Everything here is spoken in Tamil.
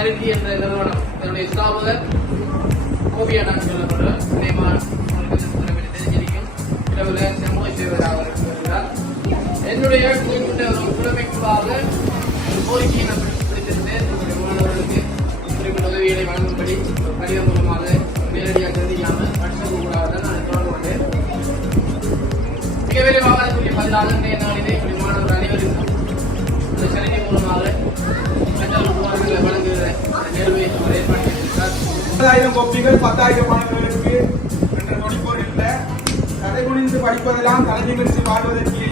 சரிதி என்ற நிறுவனம் இதனுடைய ஸ்தாபகர் ஓவியனாக சொல்லப்படுற நினைவான தெரிஞ்சிருக்கும் இரவுல சமூக சேவராக இருக்கிறார் என்னுடைய குறிப்பிட்ட ஒரு புலமைக்குள்ளாக ஒரு கோரிக்கையை நான் பிடித்திருந்தேன் என்னுடைய மாணவர்களுக்கு குறிப்பிட்ட உதவிகளை வழங்கும்படி ஒரு கடிதம் மூலமாக நேரடியாக சந்திக்காமல் வாட்ஸ்அப் கூடாக நான் தொடர்பு கொண்டேன் மிக விரைவாக அதற்குரிய பதிலாக இன்றைய நாளிலே பத்தாயிரம் கோப்பிகள் பத்தாயிரம் மாணவர்களுக்கு. என்ற நொடிப்பொருள் இல்ல. கதை குனிந்து படிப்பதெல்லாம் தலைமை நிமிர்ந்து வாழ்வதற்கு